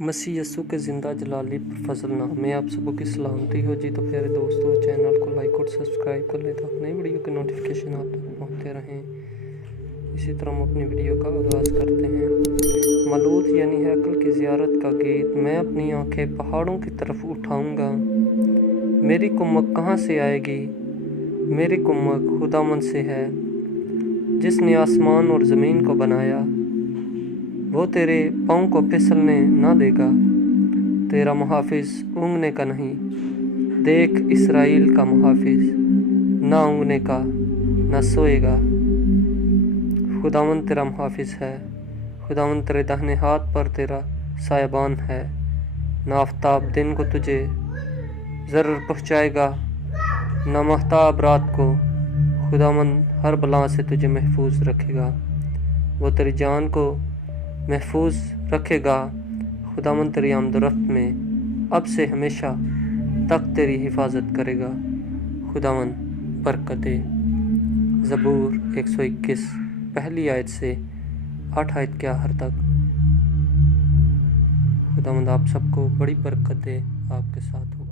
मसीह यस्सु के ज़िंदा जलाली पर फजल नाम में आप सबको की सलामती हो जी। तो प्यारे दोस्तों, चैनल को लाइक और सब्सक्राइब कर लें ताकि नई वीडियो के नोटिफिकेशन आप तक पहुँचते रहें। इसी तरह हम अपनी वीडियो का आगाज़ करते हैं। मलूत यानी हैकल की ज़ियारत का गीत। मैं अपनी आंखें पहाड़ों की तरफ उठाऊँगा, मेरी कुम्मत कहाँ से आएगी? मेरी कुम्मत खुदावंद से है, जिसने आसमान और ज़मीन को बनाया। वो तेरे पाँव को फिसलने ना देगा, तेरा मुहाफिज ऊँघने का नहीं। देख, इसराइल का मुहाफिज ना ऊँघने का ना सोएगा। खुदावंद तेरा मुहाफिज है, खुदावंद तेरे दाहिने हाथ पर तेरा सायाबान है। ना आफ़ताब दिन को तुझे ज़रर पहुँचाएगा, ना महताब रात को। खुदावंद हर बला से तुझे महफूज रखेगा, वो तेरी जान को महफूज रखेगा। खुदावंद तेरी आमदरफ्त में अब से हमेशा तक तेरी हिफाजत करेगा। खुदावंद बरकत दे। ज़बूर 121 पहली आयत से 8 आयत के आखिर तक। खुदावंद आप सबको बड़ी बरकत दे, आपके साथ हो।